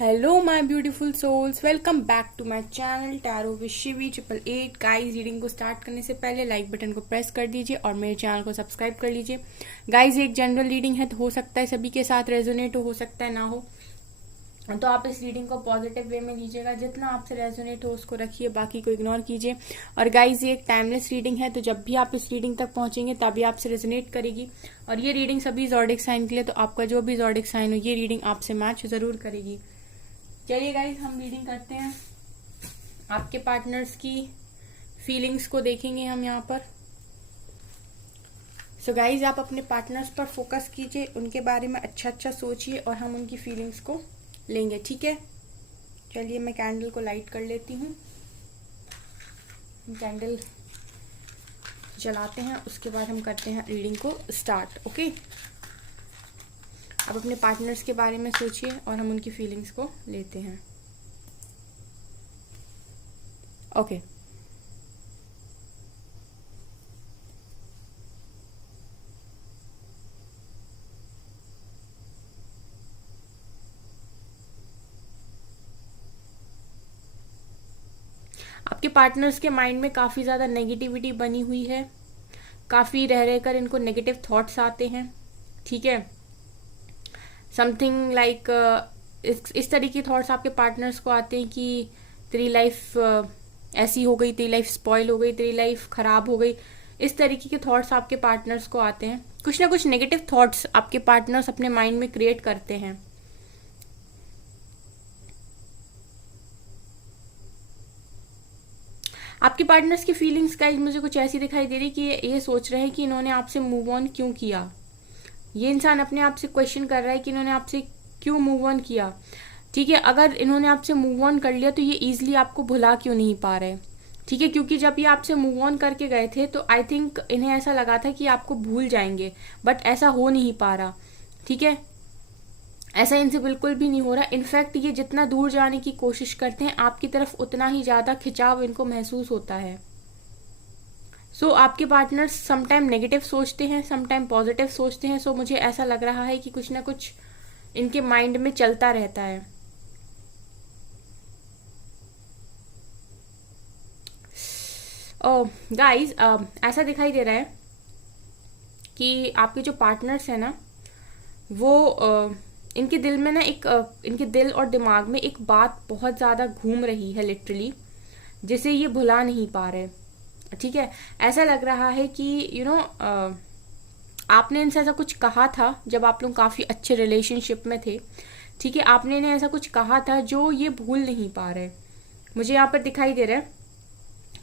Hello my beautiful souls, welcome back to my channel tarot with Shivi 888। Guys, reading को start करने से पहले like button को press कर दीजिए और मेरे चैनल को सब्सक्राइब कर लीजिए। गाइस, एक जनरल रीडिंग है तो हो सकता है सभी के साथ रेजोनेट हो सकता है ना हो, तो आप इस रीडिंग को पॉजिटिव वे में लीजिएगा। जितना आपसे रेजोनेट हो उसको रखिए, बाकी को इग्नोर कीजिए। और गाइज, ये एक टाइमलेस रीडिंग है, तो जब भी आप इस रीडिंग तक पहुंचेंगे तभी आपसे रेजोनेट करेगी। और ये रीडिंग सभी ज़ोडिक साइन के लिए, तो आपका जो भी ज़ोडिक साइन हो ये रीडिंग आपसे मैच जरूर करेगी। चलिए गाइज, हम रीडिंग करते हैं। आपके पार्टनर्स की फीलिंग्स को देखेंगे हम यहाँ पर। सो गाइज, आप अपने पार्टनर्स पर फोकस कीजिए, उनके बारे में अच्छा सोचिए और हम उनकी फीलिंग्स को लेंगे, ठीक है। चलिए, मैं कैंडल को लाइट कर लेती हूँ। कैंडल जलाते हैं, उसके बाद हम करते हैं रीडिंग को स्टार्ट। ओके, अब अपने पार्टनर्स के बारे में सोचिए और हम उनकी फीलिंग्स को लेते हैं। ओके, आपके पार्टनर्स के माइंड में काफ़ी ज़्यादा नेगेटिविटी बनी हुई है। काफ़ी रह रहकर इनको नेगेटिव थॉट्स आते हैं, ठीक है। समथिंग लाइक इस तरह के थॉट्स आपके पार्टनर्स को आते हैं कि तेरी लाइफ ऐसी हो गई, तेरी लाइफ स्पॉइल हो गई, तेरी लाइफ खराब हो गई। इस तरीके के थॉट्स आपके पार्टनर्स को आते हैं। कुछ ना कुछ नेगेटिव थॉट्स आपके पार्टनर्स अपने माइंड में क्रिएट करते हैं। आपके पार्टनर्स की फीलिंग्स का मुझे कुछ ऐसी दिखाई दे रही कि ये सोच रहे हैं कि इन्होंने आपसे मूव ऑन क्यों किया। ये इंसान अपने आप से क्वेश्चन कर रहा है कि इन्होंने आपसे क्यों मूव ऑन किया, ठीक है। अगर इन्होंने आपसे मूव ऑन कर लिया तो ये इजीली आपको भुला क्यों नहीं पा रहे, ठीक है। क्योंकि जब ये आपसे मूव ऑन करके गए थे तो आई थिंक इन्हें ऐसा लगा था कि आपको भूल जाएंगे, बट ऐसा हो नहीं पा रहा, ठीक है। ऐसा इनसे बिल्कुल भी नहीं हो रहा। इनफैक्ट ये जितना दूर जाने की कोशिश करते हैं आपकी तरफ, उतना ही ज्यादा खिंचाव इनको महसूस होता है। सो आपके पार्टनर्स समटाइम नेगेटिव सोचते हैं, समटाइम पॉजिटिव सोचते हैं। सो मुझे ऐसा लग रहा है कि कुछ ना कुछ इनके माइंड में चलता रहता है। गाइस, ऐसा दिखाई दे रहा है कि आपके जो पार्टनर्स हैं ना, वो इनके दिल में ना इनके दिल और दिमाग में एक बात बहुत ज़्यादा घूम रही है लिटरली, जिसे ये भुला नहीं पा रहे, ठीक है। ऐसा लग रहा है कि आपने इनसे ऐसा कुछ कहा था जब आप लोग काफ़ी अच्छे रिलेशनशिप में थे, ठीक है। आपने इन्हें ऐसा कुछ कहा था जो ये भूल नहीं पा रहे। मुझे यहाँ पर दिखाई दे रहा है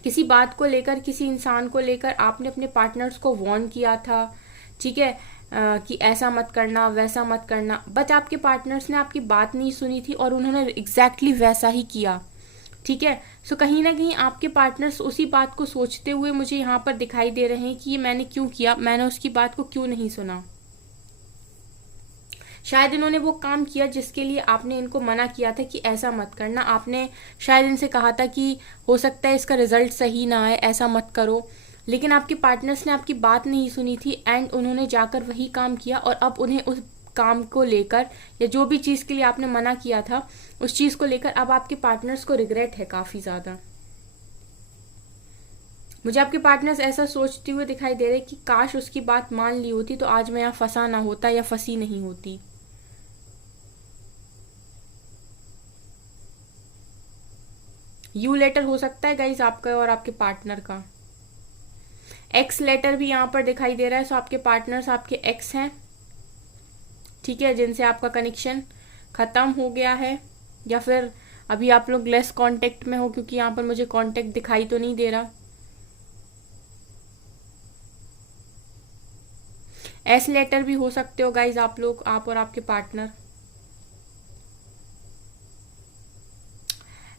किसी बात को लेकर, किसी इंसान को लेकर आपने अपने पार्टनर्स को वार्न किया था, ठीक है, कि ऐसा मत करना, वैसा मत करना, बट आपके पार्टनर्स ने आपकी बात नहीं सुनी थी और उन्होंने एग्जैक्टली वैसा ही किया, ठीक है। सो कहीं ना कहीं आपके पार्टनर्स उसी बात को सोचते हुए मुझे यहाँ पर दिखाई दे रहे हैं कि ये मैंने क्यों किया, मैंने उसकी बात को क्यों नहीं सुना। शायद इन्होंने वो काम किया जिसके लिए आपने इनको मना किया था कि ऐसा मत करना। आपने शायद इनसे कहा था कि हो सकता है इसका रिजल्ट सही ना आए, ऐसा मत करो, लेकिन आपके पार्टनर्स ने आपकी बात नहीं सुनी थी एंड उन्होंने जाकर वही काम किया। और अब उन्हें उस काम को लेकर, या जो भी चीज़ के लिए आपने मना किया था उस चीज़ को लेकर अब आपके पार्टनर्स को रिग्रेट है काफ़ी ज़्यादा। मुझे आपके पार्टनर्स ऐसा सोचते हुए दिखाई दे रहे कि काश उसकी बात मान ली होती तो आज मैं यहाँ फंसा ना होता या फंसी नहीं होती। यू लेटर हो सकता है गाइज आपका और आपके पार्टनर का। एक्स लेटर भी यहाँ पर दिखाई दे रहा है। सो आपके पार्टनर्स आपके एक्स हैं, ठीक है, जिनसे आपका कनेक्शन खत्म हो गया है, या फिर अभी आप लोग लेस कांटेक्ट में हो, क्योंकि यहाँ पर मुझे कांटेक्ट दिखाई तो नहीं दे रहा। एस लेटर भी हो सकते हो गाइज आप लोग, आप और आपके पार्टनर।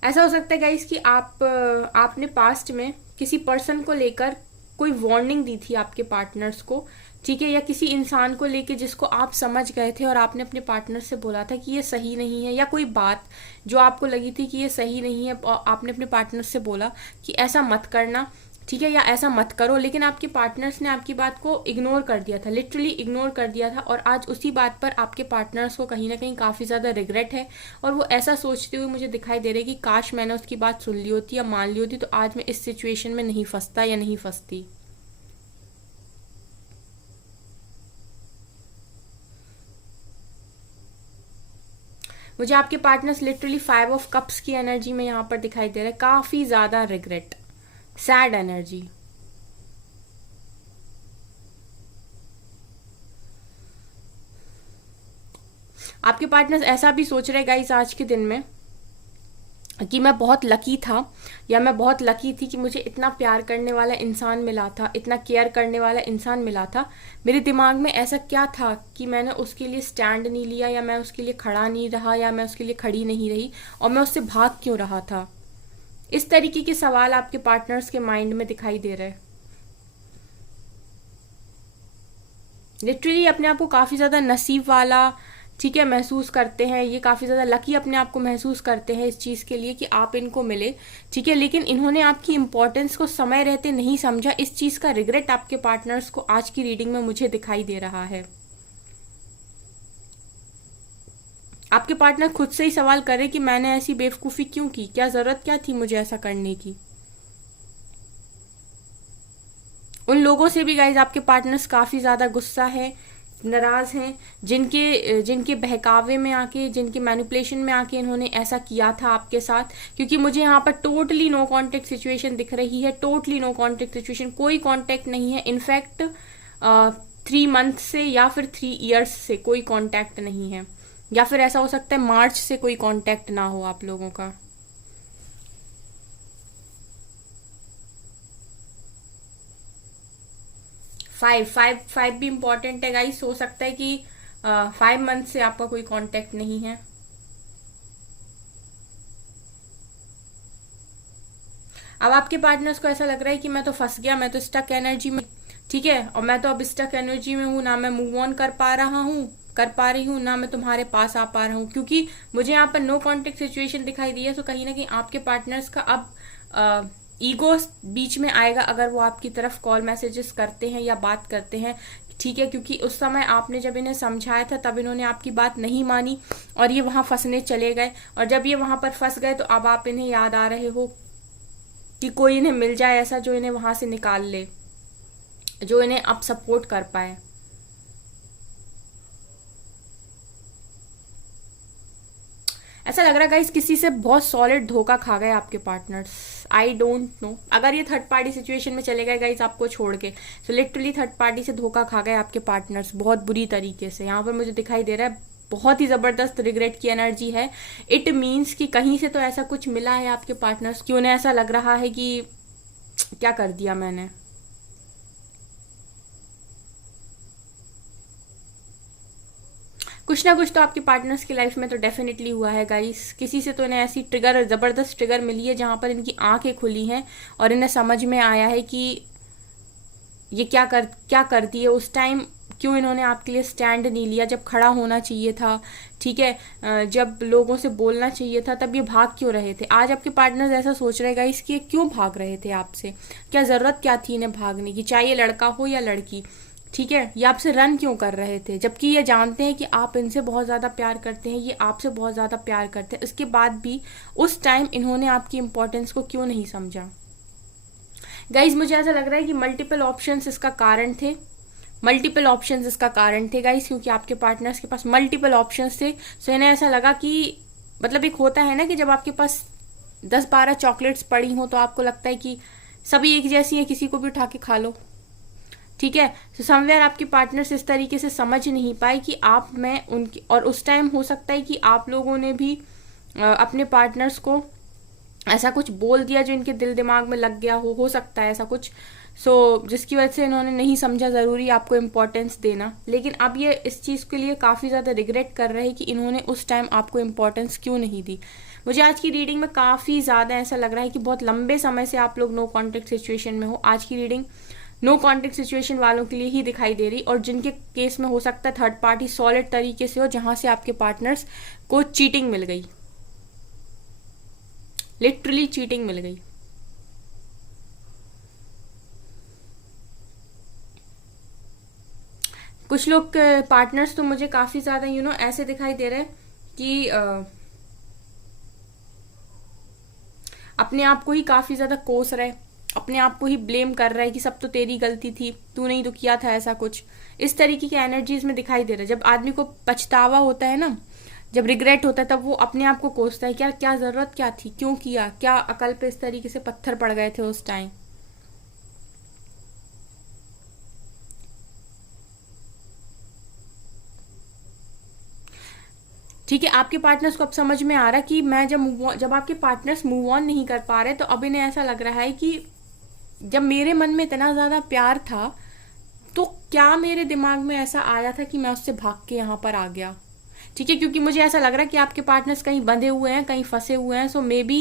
ऐसा हो सकता है गाइस कि आपने पास्ट में किसी पर्सन को लेकर कोई वार्निंग दी थी आपके पार्टनर्स को, ठीक है, या किसी इंसान को लेकर जिसको आप समझ गए थे और आपने अपने पार्टनर से बोला था कि ये सही नहीं है, या कोई बात जो आपको लगी थी कि ये सही नहीं है, आपने अपने पार्टनर से बोला कि ऐसा मत करना, ठीक है, या ऐसा मत करो, लेकिन आपके पार्टनर्स ने आपकी बात को इग्नोर कर दिया था, लिटरली इग्नोर कर दिया था, और आज उसी बात पर आपके पार्टनर्स को कहीं ना कहीं काफ़ी ज़्यादा रिग्रेट है, और वो ऐसा सोचते हुए मुझे दिखाई दे रहा है कि काश मैंने उसकी बात सुन ली होती या मान ली होती तो आज मैं इस सिचुएशन में नहीं फंसता या नहीं फंसती। मुझे आपके पार्टनर्स लिटरली 5 ऑफ कप्स की एनर्जी में यहाँ पर दिखाई दे रहा है, काफ़ी ज़्यादा रिग्रेट, सैड एनर्जी। आपके पार्टनर्स ऐसा भी सोच रहे गाइस आज के दिन में कि मैं बहुत लकी था या मैं बहुत लकी थी कि मुझे इतना प्यार करने वाला इंसान मिला था, इतना केयर करने वाला इंसान मिला था। मेरे दिमाग में ऐसा क्या था कि मैंने उसके लिए स्टैंड नहीं लिया, या मैं उसके लिए खड़ा नहीं रहा, या मैं उसके लिए खड़ी नहीं रही, और मैं उससे भाग क्यों रहा था। इस तरीके के सवाल आपके पार्टनर्स के माइंड में दिखाई दे रहे हैं। लिटरली अपने आप को काफ़ी ज़्यादा नसीब वाला, ठीक है, महसूस करते हैं, ये काफ़ी ज़्यादा लकी अपने आप को महसूस करते हैं इस चीज़ के लिए कि आप इनको मिले, ठीक है। लेकिन इन्होंने आपकी इंपॉर्टेंस को समय रहते नहीं समझा, इस चीज़ का रिग्रेट आपके पार्टनर्स को आज की रीडिंग में मुझे दिखाई दे रहा है। आपके पार्टनर खुद से ही सवाल करे कि मैंने ऐसी बेवकूफ़ी क्यों की, क्या ज़रूरत क्या थी मुझे ऐसा करने की। उन लोगों से भी गाइज आपके पार्टनर्स काफ़ी ज़्यादा गुस्सा है, नाराज़ हैं, जिनके बहकावे में आके, जिनके मैनिपुलेशन में आके इन्होंने ऐसा किया था आपके साथ। क्योंकि मुझे यहाँ पर टोटली नो कॉन्टेक्ट सिचुएशन दिख रही है, टोटली नो कॉन्टेक्ट सिचुएशन, कोई कॉन्टेक्ट नहीं है। इनफैक्ट 3 मंथ से या फिर 3 ईयर्स से कोई कॉन्टैक्ट नहीं है, या फिर ऐसा हो सकता है मार्च से कोई कॉन्टैक्ट ना हो आप लोगों का। फाइव भी इम्पोर्टेंट है गाइस, हो सकता है कि 5 मंथ से आपका कोई कांटेक्ट नहीं है। अब आपके पार्टनर्स को ऐसा लग रहा है कि मैं तो फंस गया, मैं तो स्टक एनर्जी में, ठीक है, और मैं तो अब स्टक एनर्जी में हूं, ना मैं मूव ऑन कर पा रही हूँ, ना मैं तुम्हारे पास आ पा रहा हूँ। क्योंकि मुझे यहाँ पर नो कॉन्टेक्ट सिचुएशन दिखाई दी है, तो कहीं ना कहीं आपके पार्टनर्स का अब ईगो बीच में आएगा अगर वो आपकी तरफ कॉल मैसेजेस करते हैं या बात करते हैं, ठीक है। क्योंकि उस समय आपने जब इन्हें समझाया था तब इन्होंने आपकी बात नहीं मानी और ये वहां फंसने चले गए, और जब ये वहां पर फंस गए तो अब आप इन्हें याद आ रहे हो कि कोई इन्हें मिल जाए ऐसा जो इन्हें वहां से निकाल ले, जो इन्हें अब सपोर्ट कर पाए। ऐसा लग रहा है गाइस किसी से बहुत सॉलिड धोखा खा गए आपके पार्टनर्स, आई डोंट नो। अगर ये थर्ड पार्टी सिचुएशन में चले गए गाइस आपको छोड़ के, तो लिटरली थर्ड पार्टी से धोखा खा गए आपके पार्टनर्स बहुत बुरी तरीके से। यहाँ पर मुझे दिखाई दे रहा है बहुत ही जबरदस्त रिग्रेट की एनर्जी है। इट मीन्स कि कहीं से तो ऐसा कुछ मिला है आपके पार्टनर्स की, उन्हें ऐसा लग रहा है कि क्या कर दिया मैंने। कुछ ना कुछ तो आपके पार्टनर्स की लाइफ में तो डेफिनेटली हुआ है गाइस, किसी से तो इन्हें ऐसी ट्रिगर, जबरदस्त ट्रिगर मिली है जहां पर इनकी आंखें खुली हैं और इन्हें समझ में आया है कि ये क्या करती है। उस टाइम क्यों इन्होंने आपके लिए स्टैंड नहीं लिया, जब खड़ा होना चाहिए था, ठीक है, जब लोगों से बोलना चाहिए था, तब ये भाग क्यों रहे थे। आज आपके पार्टनर्स ऐसा सोच रहे गाइस कि ये क्यों भाग रहे थे आपसे, क्या जरूरत क्या थी इन्हें भागने की, चाहे ये लड़का हो या लड़की, ठीक है। ये आपसे रन क्यों कर रहे थे, जबकि ये जानते हैं कि आप इनसे बहुत ज़्यादा प्यार करते हैं, ये आपसे बहुत ज़्यादा प्यार करते हैं। इसके बाद भी उस टाइम इन्होंने आपकी इंपॉर्टेंस को क्यों नहीं समझा। गाइज मुझे ऐसा लग रहा है कि मल्टीपल ऑप्शंस इसका कारण थे, मल्टीपल ऑप्शंस इसका कारण थे गाइज, क्योंकि आपके पार्टनर्स के पास मल्टीपल ऑप्शंस थे। सो इन्हें ऐसा लगा कि मतलब एक होता है ना कि जब आपके पास 10-12 चॉकलेट्स पड़ी हो तो आपको लगता है कि सभी एक जैसी हैं, किसी को भी उठा के खा लो, ठीक है। तो समवेयर आपके पार्टनर्स इस तरीके से समझ नहीं पाए कि आप मैं उनकी, और उस टाइम हो सकता है कि आप लोगों ने भी अपने पार्टनर्स को ऐसा कुछ बोल दिया जो इनके दिल दिमाग में लग गया हो सकता है ऐसा कुछ। जिसकी वजह से इन्होंने नहीं समझा ज़रूरी आपको इम्पोर्टेंस देना। लेकिन अब ये इस चीज़ के लिए काफ़ी ज़्यादा रिग्रेट कर रहे हैं कि इन्होंने उस टाइम आपको इम्पोर्टेंस क्यों नहीं दी। मुझे आज की रीडिंग में काफ़ी ज़्यादा ऐसा लग रहा है कि बहुत लंबे समय से आप लोग नो कॉन्टेक्ट सिचुएशन में हो। आज की रीडिंग नो कॉन्टेक्ट सिचुएशन वालों के लिए ही दिखाई दे रही, और जिनके केस में हो सकता है थर्ड पार्टी सॉलिड तरीके से हो, जहां से आपके पार्टनर्स को चीटिंग मिल गई, लिटरली चीटिंग मिल गई। कुछ लोग पार्टनर्स तो मुझे काफी ज्यादा ऐसे दिखाई दे रहे हैं कि अपने आप को ही काफी ज्यादा कोस रहे, अपने आप को ही ब्लेम कर रहा है कि सब तो तेरी गलती थी, तूने ही तो किया था ऐसा कुछ। इस तरीके की एनर्जीज में दिखाई दे रहा है। जब आदमी को पछतावा होता है ना, जब रिग्रेट होता है, तब वो अपने आप को कोसता है, क्या क्या जरूरत क्या थी, क्यों किया, क्या अकल पे इस तरीके से पत्थर पड़ गए थे उस टाइम। ठीक है, आपके पार्टनर्स को अब समझ में आ रहा कि मैं जब आपके पार्टनर्स मूव ऑन नहीं कर पा रहे, तो अब इन्हें ऐसा लग रहा है कि जब मेरे मन में इतना ज्यादा प्यार था, तो क्या मेरे दिमाग में ऐसा आया था कि मैं उससे भाग के यहाँ पर आ गया। ठीक है, क्योंकि मुझे ऐसा लग रहा है कि आपके पार्टनर्स कहीं बंधे हुए हैं, कहीं फंसे हुए हैं। सो मे बी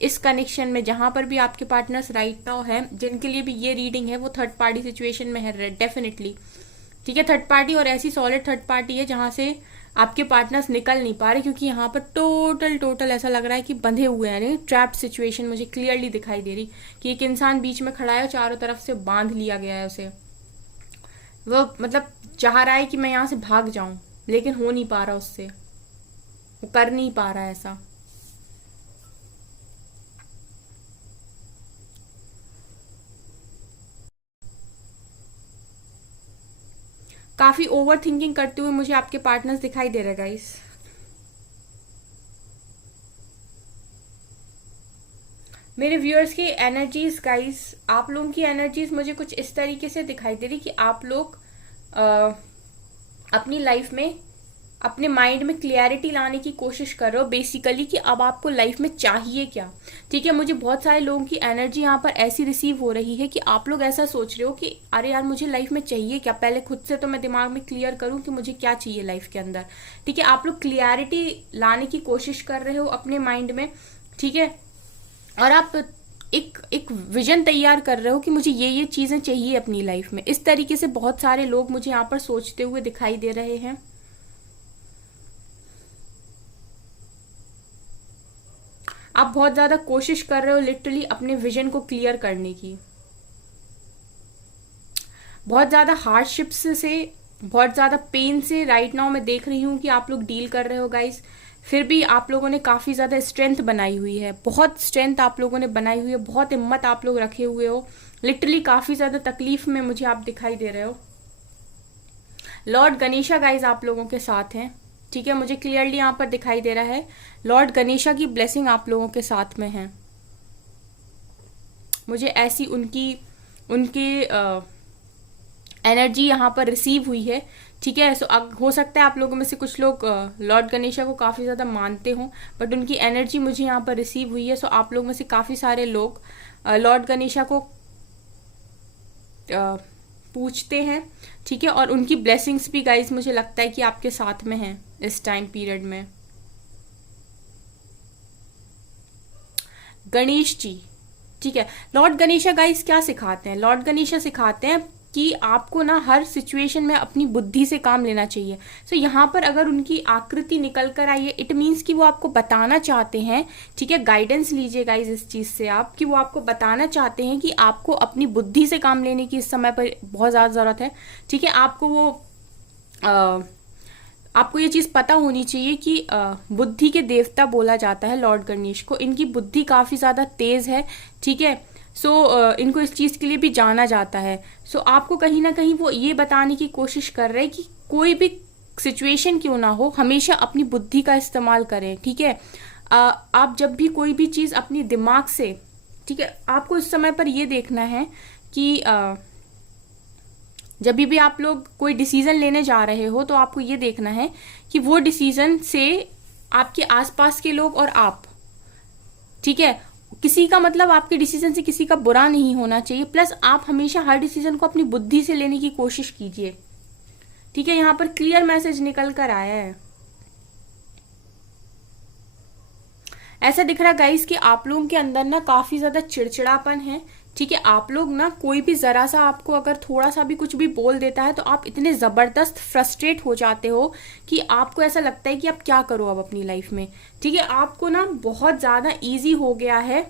इस कनेक्शन में जहां पर भी आपके पार्टनर्स राइट नाउ है, जिनके लिए भी ये रीडिंग है, वो थर्ड पार्टी सिचुएशन में है डेफिनेटली। ठीक है, थर्ड पार्टी, और ऐसी सॉलिड थर्ड पार्टी है जहां से आपके पार्टनर्स निकल नहीं पा रहे, क्योंकि यहाँ पर टोटल ऐसा लग रहा है कि बंधे हुए हैं। ट्रैप्ड सिचुएशन मुझे क्लियरली दिखाई दे रही कि एक इंसान बीच में खड़ा है, चारों तरफ से बांध लिया गया है उसे। वो मतलब चाह रहा है कि मैं यहाँ से भाग जाऊं, लेकिन हो नहीं पा रहा उससे, वो कर नहीं पा रहा है ऐसा। काफी ओवर थिंकिंग करते हुए मुझे आपके पार्टनर्स दिखाई दे रहे गाइस। मेरे व्यूअर्स की एनर्जीज गाइस, आप लोगों की एनर्जीज मुझे कुछ इस तरीके से दिखाई दे रही कि आप लोग अपनी लाइफ में, अपने माइंड में क्लियरिटी लाने की कोशिश कर रहे हो बेसिकली, कि अब आपको लाइफ में चाहिए क्या। ठीक है, मुझे बहुत सारे लोगों की एनर्जी यहाँ पर ऐसी रिसीव हो रही है कि आप लोग ऐसा सोच रहे हो कि अरे यार मुझे लाइफ में चाहिए क्या, पहले खुद से तो मैं दिमाग में क्लियर करूं कि मुझे क्या चाहिए लाइफ के अंदर। ठीक है, आप लोग क्लियरिटी लाने की कोशिश कर रहे हो अपने माइंड में। ठीक है, और आप एक एक विजन तैयार कर रहे हो कि मुझे ये चीजें चाहिए अपनी लाइफ में। इस तरीके से बहुत सारे लोग मुझे यहाँ पर सोचते हुए दिखाई दे रहे हैं। आप बहुत ज्यादा कोशिश कर रहे हो लिटरली अपने विजन को क्लियर करने की। बहुत ज्यादा हार्डशिप्स से, बहुत ज्यादा पेन से राइट नाउ मैं देख रही हूँ कि आप लोग डील कर रहे हो गाइस। फिर भी आप लोगों ने काफी ज्यादा स्ट्रेंथ बनाई हुई है, बहुत स्ट्रेंथ आप लोगों ने बनाई हुई है, बहुत हिम्मत आप लोग रखे हुए हो। लिटरली काफी ज्यादा तकलीफ में मुझे आप दिखाई दे रहे हो। लॉर्ड गणेशा गाइज आप लोगों के साथ हैं। ठीक है, मुझे क्लियरली यहाँ पर दिखाई दे रहा है लॉर्ड गणेशा की ब्लेसिंग आप लोगों के साथ में है। मुझे ऐसी उनकी उनकी एनर्जी यहाँ पर रिसीव हुई है। ठीक है, सो हो सकता है आप लोगों में से कुछ लोग लॉर्ड गणेशा को काफी ज्यादा मानते हो, बट उनकी एनर्जी मुझे यहाँ पर रिसीव हुई है। सो आप लोगों में से काफी सारे लोग लॉर्ड गणेशा को पूछते हैं। ठीक है, और उनकी ब्लेसिंग्स भी गाइस मुझे लगता है कि आपके साथ में है इस टाइम पीरियड में। गणेश जी, ठीक है, लॉर्ड गणेशा गाइस क्या सिखाते हैं? लॉर्ड गणेशा सिखाते हैं कि आपको ना हर सिचुएशन में अपनी बुद्धि से काम लेना चाहिए। सो यहाँ पर अगर उनकी आकृति निकल कर आई है, इट मीन्स कि वो आपको बताना चाहते हैं। ठीक है, गाइडेंस लीजिए गाइज इस चीज से आप, कि वो आपको बताना चाहते हैं कि आपको अपनी बुद्धि से काम लेने की इस समय पर बहुत ज्यादा जरूरत है। ठीक है, आपको ये चीज पता होनी चाहिए कि बुद्धि के देवता बोला जाता है लॉर्ड गणेश को। इनकी बुद्धि काफी ज्यादा तेज है। ठीक है, सो इनको इस चीज के लिए भी जाना जाता है। सो आपको कहीं ना कहीं वो ये बताने की कोशिश कर रहे हैं कि कोई भी सिचुएशन क्यों ना हो, हमेशा अपनी बुद्धि का इस्तेमाल करें। ठीक है, आप जब भी कोई भी चीज अपनी दिमाग से, ठीक है, आपको इस समय पर ये देखना है कि जब भी आप लोग कोई डिसीजन लेने जा रहे हो, तो आपको ये देखना है कि वो डिसीजन से आपके आसपास के लोग और आप, ठीक है, किसी का मतलब आपके डिसीजन से किसी का बुरा नहीं होना चाहिए। प्लस आप हमेशा हर डिसीजन को अपनी बुद्धि से लेने की कोशिश कीजिए। ठीक है, यहां पर क्लियर मैसेज निकल कर आया है। ऐसा दिख रहा गाइस कि आप लोगों के अंदर ना काफी ज्यादा चिड़चिड़ापन है। ठीक है, आप लोग ना कोई भी जरा सा आपको अगर थोड़ा सा भी कुछ भी बोल देता है, तो आप इतने जबरदस्त फ्रस्ट्रेट हो जाते हो कि आपको ऐसा लगता है कि आप क्या करो अब अपनी लाइफ में। ठीक है, आपको ना बहुत ज्यादा इजी हो गया है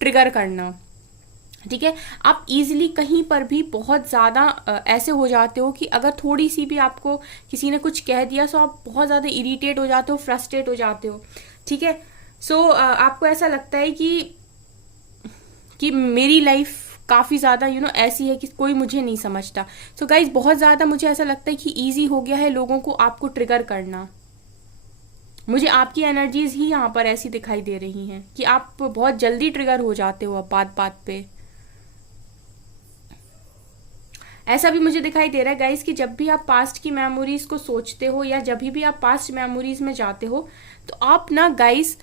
ट्रिगर करना। ठीक है। आप इजीली कहीं पर भी बहुत ज़्यादा ऐसे हो जाते हो कि अगर थोड़ी सी भी आपको किसी ने कुछ कह दिया सो आप बहुत ज़्यादा इरिटेट हो जाते हो, फ्रस्ट्रेट हो जाते हो। ठीक है। सो आपको ऐसा लगता है कि मेरी लाइफ काफ़ी ज़्यादा ऐसी है कि कोई मुझे नहीं समझता। सो गाइज बहुत ज़्यादा मुझे ऐसा लगता है कि ईजी हो गया है लोगों को आपको ट्रिगर करना। मुझे आपकी एनर्जीज ही यहाँ पर ऐसी दिखाई दे रही हैं कि आप बहुत जल्दी ट्रिगर हो जाते हो अब बात बात पे। ऐसा भी मुझे दिखाई दे रहा है गाइस कि जब भी आप पास्ट की मेमोरीज को सोचते हो या जब भी आप पास्ट मेमोरीज में जाते हो तो आप ना गाइस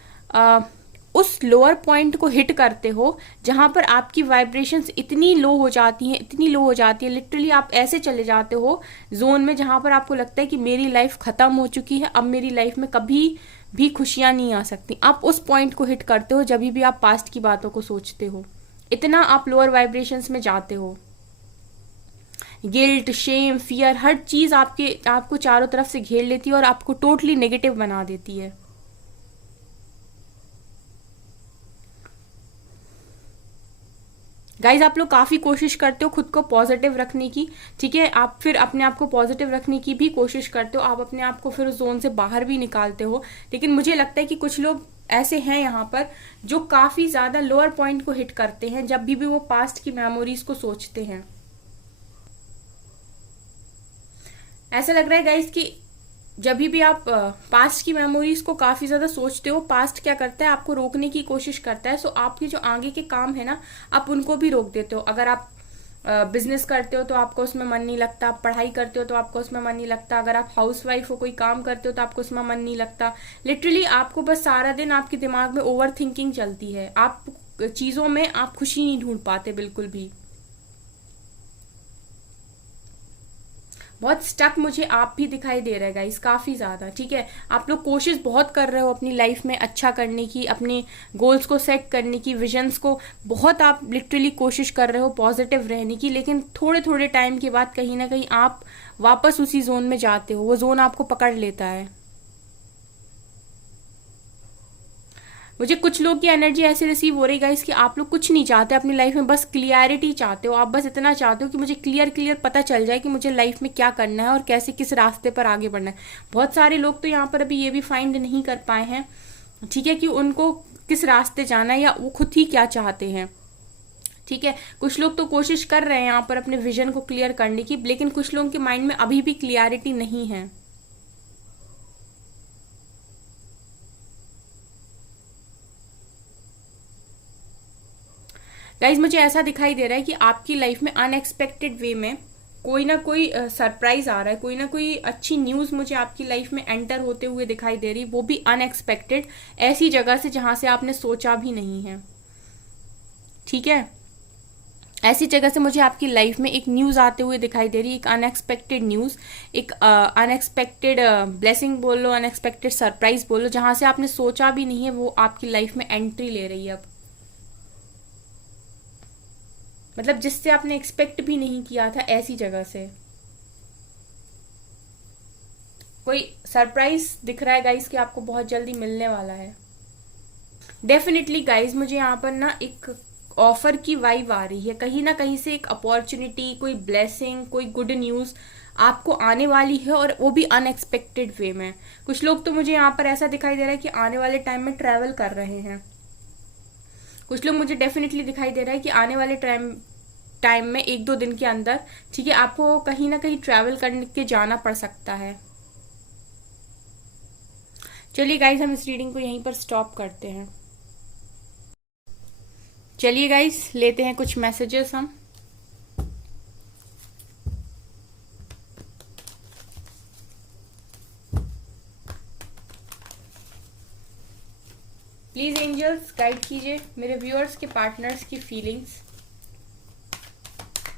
उस लोअर पॉइंट को हिट करते हो जहां पर आपकी वाइब्रेशंस इतनी लो हो जाती हैं, इतनी लो हो जाती है, लिटरली आप ऐसे चले जाते हो जोन में जहां पर आपको लगता है कि मेरी लाइफ खत्म हो चुकी है, अब मेरी लाइफ में कभी भी खुशियां नहीं आ सकती। आप उस पॉइंट को हिट करते हो जब भी आप पास्ट की बातों को सोचते हो, इतना आप लोअर वाइब्रेशंस में जाते हो। गिल्ट, शेम, फियर, हर चीज आपको चारों तरफ से घेर लेती है और आपको टोटली नेगेटिव बना देती है। गाइज आप लोग काफी कोशिश करते हो खुद को पॉजिटिव रखने की। ठीक है। आप फिर अपने आप को पॉजिटिव रखने की भी कोशिश करते हो, आप अपने आप को फिर उस जोन से बाहर भी निकालते हो। लेकिन मुझे लगता है कि कुछ लोग ऐसे हैं यहाँ पर जो काफी ज्यादा लोअर पॉइंट को हिट करते हैं जब भी वो पास्ट की मेमोरीज को सोचते हैं। ऐसा लग रहा है गाइस कि जब भी आप पास्ट की मेमोरीज को काफी ज्यादा सोचते हो, पास्ट क्या करता है आपको रोकने की कोशिश करता है। सो आपके जो आगे के काम है ना, आप उनको भी रोक देते हो। अगर आप बिजनेस करते हो तो आपको उसमें मन नहीं लगता, आप पढ़ाई करते हो तो आपको उसमें मन नहीं लगता, अगर आप हाउस वाइफ हो, कोई काम करते हो तो आपको उसमें मन नहीं लगता। लिटरली आपको बस सारा दिन आपके दिमाग में ओवर थिंकिंग चलती है, आप चीजों में आप खुशी नहीं ढूंढ पाते बिल्कुल भी। बहुत स्टक मुझे आप भी दिखाई दे रहा है गाइस, काफी ज्यादा। ठीक है। आप लोग कोशिश बहुत कर रहे हो अपनी लाइफ में अच्छा करने की, अपने गोल्स को सेट करने की, विजन्स को बहुत आप लिटरली कोशिश कर रहे हो पॉजिटिव रहने की, लेकिन थोड़े थोड़े टाइम के बाद कहीं ना कहीं आप वापस उसी जोन में जाते हो, वो जोन आपको पकड़ लेता है। मुझे कुछ लोग की एनर्जी ऐसे रिसीव हो रही गाइस कि आप लोग कुछ नहीं चाहते अपनी लाइफ में, बस क्लियरिटी चाहते हो। आप बस इतना चाहते हो कि मुझे क्लियर क्लियर पता चल जाए कि मुझे लाइफ में क्या करना है और कैसे किस रास्ते पर आगे बढ़ना है। बहुत सारे लोग तो यहाँ पर अभी ये भी फाइंड नहीं कर पाए हैं, ठीक है, कि उनको किस रास्ते जाना है या वो खुद ही क्या चाहते हैं। ठीक है। कुछ लोग तो कोशिश कर रहे हैं यहाँ पर अपने विजन को क्लियर करने की, लेकिन कुछ लोगों के माइंड में अभी भी क्लियरिटी नहीं है। गाइज मुझे ऐसा दिखाई दे रहा है कि आपकी लाइफ में अनएक्सपेक्टेड वे में कोई ना कोई सरप्राइज आ रहा है, कोई ना कोई अच्छी न्यूज मुझे आपकी लाइफ में एंटर होते हुए दिखाई दे रही, वो भी अनएक्सपेक्टेड, ऐसी जगह से जहां से आपने सोचा भी नहीं है। ठीक है। ऐसी जगह से मुझे आपकी लाइफ में एक न्यूज आते हुए दिखाई दे रही, एक अनएक्सपेक्टेड न्यूज, एक अनएक्सपेक्टेड ब्लेसिंग बोल लो, अनएक्सपेक्टेड सरप्राइज बोलो, जहां से आपने सोचा भी नहीं है वो आपकी लाइफ में एंट्री ले रही है अब। मतलब जिससे आपने एक्सपेक्ट भी नहीं किया था, ऐसी जगह से कोई सरप्राइज दिख रहा है गाइस कि आपको बहुत जल्दी मिलने वाला है। डेफिनेटली गाइस मुझे यहाँ पर ना एक ऑफर की वाइब आ रही है, कहीं ना कहीं से एक अपॉर्चुनिटी, कोई ब्लेसिंग, कोई गुड न्यूज आपको आने वाली है, और वो भी अनएक्सपेक्टेड वे में। कुछ लोग तो मुझे यहाँ पर ऐसा दिखाई दे रहा है कि आने वाले टाइम में ट्रैवल कर रहे हैं। कुछ लोग मुझे डेफिनेटली दिखाई दे रहा है कि आने वाले टाइम में 1-2 दिन के अंदर, ठीक है, आपको कहीं ना कहीं ट्रैवल करके जाना पड़ सकता है। चलिए गाइज हम इस रीडिंग को यहीं पर स्टॉप करते हैं। चलिए गाइज लेते हैं कुछ मैसेजेस हम। प्लीज एंजल्स गाइड कीजिए मेरे व्यूअर्स के पार्टनर्स की फीलिंग्स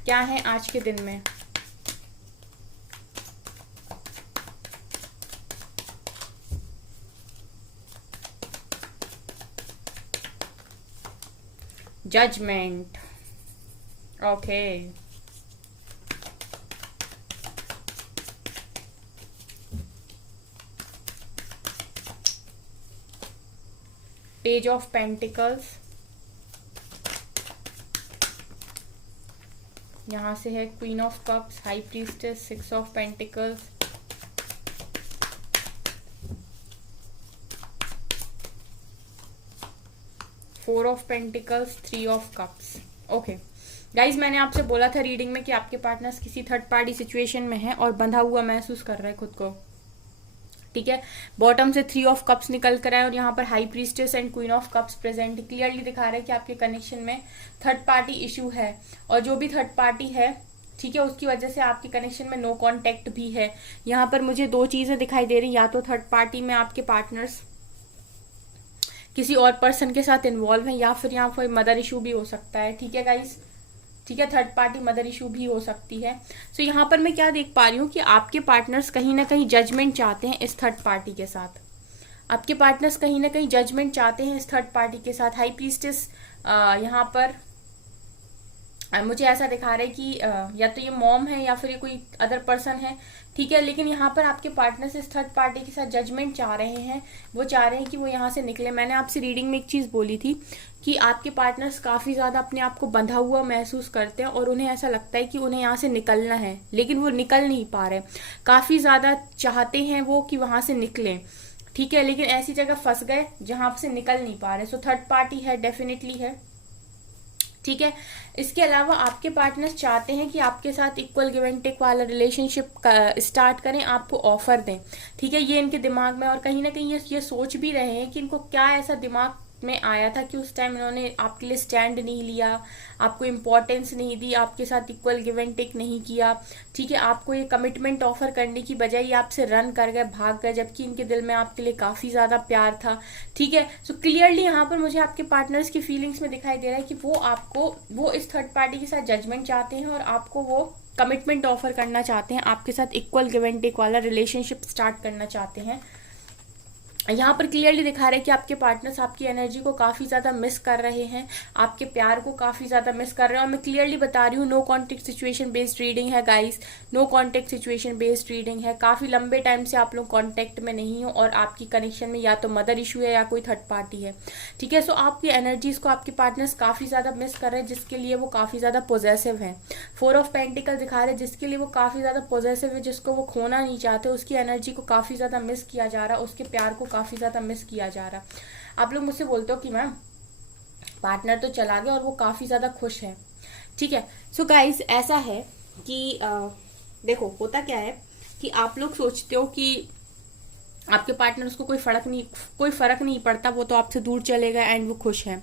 क्या है आज के दिन में। Judgement, okay, page of pentacles, यहाँ से है queen of cups, high priestess, 6 of pentacles, 4 of pentacles, 3 of cups. Okay guys, मैंने आपसे बोला था रीडिंग में कि आपके पार्टनर्स किसी थर्ड पार्टी सिचुएशन में है और बंधा हुआ महसूस कर रहा है खुद को, ठीक है। बॉटम से 3 ऑफ कप्स निकल कर आए और यहाँ पर high priestess and queen of cups present, clearly दिखा रहा है कि आपके कनेक्शन में थर्ड पार्टी इशू है, और जो भी थर्ड पार्टी है, ठीक है, उसकी वजह से आपके कनेक्शन में नो कांटेक्ट भी है। यहाँ पर मुझे 2 चीजें दिखाई दे रही, या तो थर्ड पार्टी में आपके पार्टनर्स किसी और पर्सन के साथ इन्वॉल्व है, या फिर यहाँ पर मदर इशू भी हो सकता है, ठीक है गाइस, ठीक है, थर्ड पार्टी मदर इशू भी हो सकती है। सो यहाँ पर मैं क्या देख पा रही हूँ कि आपके पार्टनर्स कहीं ना कहीं जजमेंट चाहते हैं इस थर्ड पार्टी के साथ, आपके पार्टनर्स कहीं ना कहीं जजमेंट चाहते हैं इस थर्ड पार्टी के साथ। हाई प्रीस्टेस यहाँ पर मुझे ऐसा दिखा रहा है कि या तो ये मॉम है या फिर ये कोई अदर पर्सन है, ठीक है, लेकिन यहाँ पर आपके पार्टनर्स इस थर्ड पार्टी के साथ जजमेंट चाह रहे हैं, वो चाह रहे हैं कि वो यहाँ से निकले। मैंने आपसे रीडिंग में एक चीज़ बोली थी कि आपके पार्टनर्स काफ़ी ज़्यादा अपने आप को बंधा हुआ महसूस करते हैं और उन्हें ऐसा लगता है कि उन्हें यहाँ से निकलना है, लेकिन वो निकल नहीं पा रहे। काफ़ी ज़्यादा चाहते हैं वो कि वहाँ से निकलें, ठीक है, लेकिन ऐसी जगह फंस गए जहाँ से निकल नहीं पा रहे। सो थर्ड पार्टी है, डेफिनेटली है, ठीक है। इसके अलावा आपके पार्टनर्स चाहते हैं कि आपके साथ इक्वल गिव एंड टेक वाला रिलेशनशिप स्टार्ट करें, आपको ऑफर दें, ठीक है, ये इनके दिमाग में, और कहीं ना कहीं ये सोच भी रहे हैं कि इनको क्या ऐसा दिमाग में आया था कि उस टाइम इन्होंने आपके लिए स्टैंड नहीं लिया, आपको इम्पोर्टेंस नहीं दी, आपके साथ इक्वल गिव एंड टेक नहीं किया, ठीक है, आपको ये कमिटमेंट ऑफर करने की बजाय ये आपसे रन कर गए, भाग गए, जबकि इनके दिल में आपके लिए काफ़ी ज़्यादा प्यार था, ठीक है। सो क्लियरली यहाँ पर मुझे आपके पार्टनर्स की फीलिंग्स में दिखाई दे रहा है कि वो इस थर्ड पार्टी के साथ जजमेंट चाहते हैं और आपको वो कमिटमेंट ऑफर करना चाहते हैं, आपके साथ इक्वल गिव एंड टेक वाला रिलेशनशिप स्टार्ट करना चाहते हैं। यहाँ पर क्लियरली दिखा रहे हैं कि आपके पार्टनर्स आपकी एनर्जी को काफ़ी ज़्यादा मिस कर रहे हैं, आपके प्यार को काफ़ी ज़्यादा मिस कर रहे हैं। और मैं क्लियरली बता रही हूँ, no contact situation based reading है guys, no contact situation based reading है। काफ़ी लंबे टाइम से आप लोग कॉन्टेक्ट में नहीं हो और आपकी कनेक्शन में या तो मदर इशू है या कोई थर्ड पार्टी है, ठीक है। सो आपकी एनर्जीज को आपके पार्टनर्स काफ़ी ज़्यादा मिस कर रहे हैं, जिसके लिए वो काफ़ी ज़्यादा पॉजिटिव है। 4 ऑफ पेंटिकल दिखा रहे हैं, जिसके लिए वो काफ़ी ज़्यादा पॉजिटिव है, जिसको वो खोना नहीं चाहते, उसकी एनर्जी को काफ़ी ज़्यादा मिस किया जा रहा है, उसके प्यार को काफ़ी ज़्यादा मिस किया जा रहा। आप लोग मुझसे बोलते हो कि मैम पार्टनर तो चला गया और वो काफी ज्यादा खुश है, ठीक है। सो गाइस, ऐसा है कि देखो होता क्या है कि आप लोग सोचते हो कि आपके पार्टनर उसको कोई फर्क नहीं पड़ता, वो तो आपसे दूर चलेगा एंड वो खुश है,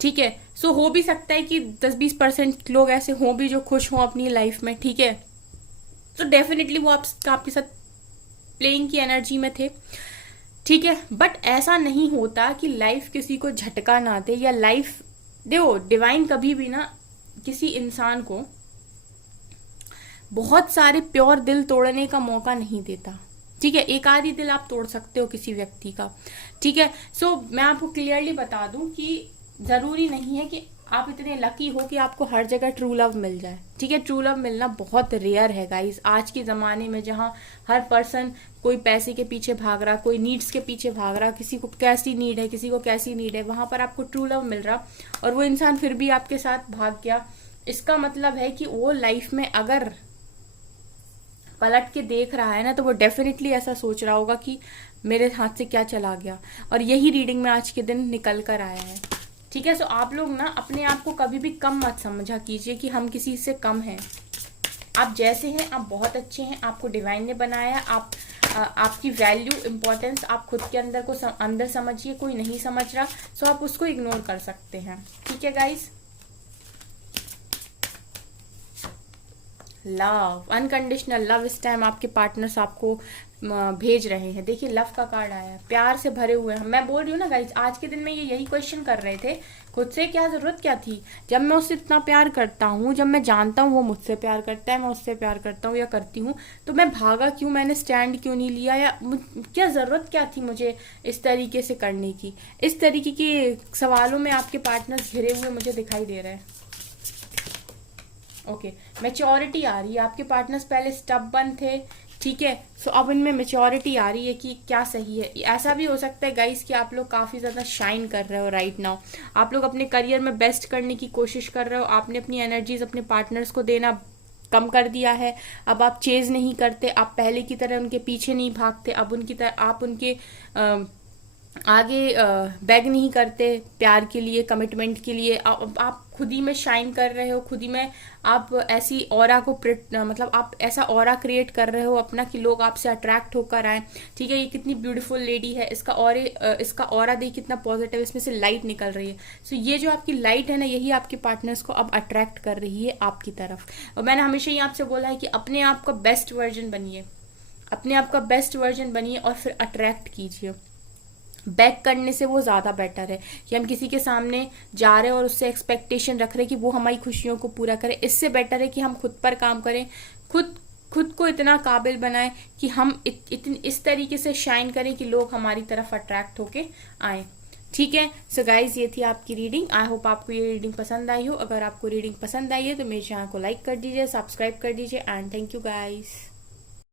ठीक है। सो हो भी सकता है कि 10-20% लोग ऐसे हों भी जो खुश हों अपनी लाइफ में, ठीक है। तो डेफिनेटली वो आपके साथ प्लेइंग की एनर्जी में थे, ठीक है। बट ऐसा नहीं होता कि लाइफ किसी को झटका ना दे, या लाइफ देखो डिवाइन कभी भी ना किसी इंसान को बहुत सारे प्योर दिल तोड़ने का मौका नहीं देता, ठीक है। एक आधी दिल आप तोड़ सकते हो किसी व्यक्ति का, ठीक है। सो मैं आपको क्लियरली बता दूं कि जरूरी नहीं है कि आप इतने लकी हो कि आपको हर जगह ट्रू लव मिल जाए, ठीक है। ट्रू लव मिलना बहुत रेयर है गाइस आज के ज़माने में, जहाँ हर पर्सन कोई पैसे के पीछे भाग रहा, कोई नीड्स के पीछे भाग रहा, किसी को कैसी नीड है, किसी को कैसी नीड है, वहाँ पर आपको ट्रू लव मिल रहा और वो इंसान फिर भी आपके साथ भाग गया। इसका मतलब है कि वो लाइफ में अगर पलट के देख रहा है ना, तो वो डेफिनेटली ऐसा सोच रहा होगा कि मेरे हाथ से क्या चला गया, और यही रीडिंग में आज के दिन निकल कर आया है, ठीक है। सो आप लोग ना अपने आप को कभी भी कम मत समझा कीजिए कि हम किसी से कम हैं। आप जैसे हैं आप बहुत अच्छे हैं, आपको डिवाइन ने बनाया, आपकी वैल्यू इंपॉर्टेंस आप खुद के अंदर को अंदर समझिए। कोई नहीं समझ रहा सो आप उसको इग्नोर कर सकते हैं, ठीक है गाइस। लव, अनकंडीशनल लव इस टाइम आपके पार्टनर्स आपको भेज रहे हैं। देखिए लव का कार्ड आया है, प्यार से भरे हुए हैं। मैं बोल रही हूँ ना गाइज, आज के दिन में ये यही क्वेश्चन कर रहे थे खुद से, क्या जरूरत क्या थी, जब मैं उससे इतना प्यार करता हूँ, जब मैं जानता हूँ वो मुझसे प्यार करता है, मैं उससे प्यार करता हूँ या करती हूँ, तो मैं भागा क्यों, मैंने स्टैंड क्यों नहीं लिया, या क्या जरूरत क्या थी मुझे इस तरीके से करने की। इस तरीके के सवालों में आपके पार्टनर्स घिरे हुए मुझे दिखाई दे रहे हैं। ओके, मैच्योरिटी आ रही है। आपके पार्टनर्स पहले स्टबर्न थे ठीक है। सो अब इनमें मेच्योरिटी आ रही है कि क्या सही है। ऐसा भी हो सकता है गाइस कि आप लोग काफ़ी ज़्यादा शाइन कर रहे हो राइट नाउ, आप लोग अपने करियर में बेस्ट करने की कोशिश कर रहे हो, आपने अपनी एनर्जीज अपने पार्टनर्स को देना कम कर दिया है। अब आप चेज नहीं करते, आप पहले की तरह उनके पीछे नहीं भागते, अब उनकी तरह आप उनके आगे बैग नहीं करते प्यार के लिए, कमिटमेंट के लिए। आप खुद ही में शाइन कर रहे हो, खुद ही में आप ऐसी ऑरा को मतलब आप ऐसा ऑरा क्रिएट कर रहे हो अपना कि लोग आपसे अट्रैक्ट होकर आए। ठीक है, ये कितनी ब्यूटीफुल लेडी है, इसका ऑरा देख कितना पॉजिटिव, इसमें से लाइट निकल रही है। सो ये जो आपकी लाइट है ना, यही आपके पार्टनर्स को अब अट्रैक्ट कर रही है आपकी तरफ। और मैंने हमेशा ही आपसे बोला है कि अपने आप का बेस्ट वर्जन बनिए, अपने आप का बेस्ट वर्जन बनिए और फिर अट्रैक्ट कीजिए। बैक करने से वो ज़्यादा बेटर है कि हम किसी के सामने जा रहे हैं और उससे एक्सपेक्टेशन रख रहे हैं कि वो हमारी खुशियों को पूरा करे। इससे बेटर है कि हम खुद पर काम करें, खुद को इतना काबिल बनाएं कि हम इस तरीके से शाइन करें कि लोग हमारी तरफ अट्रैक्ट होके आए। ठीक है। सो गाइज, ये थी आपकी रीडिंग। आई होप आपको ये रीडिंग पसंद आई हो। अगर आपको रीडिंग पसंद आई है तो मेरे चैनल को लाइक कर दीजिए, सब्सक्राइब कर दीजिए एंड थैंक यू गाइज।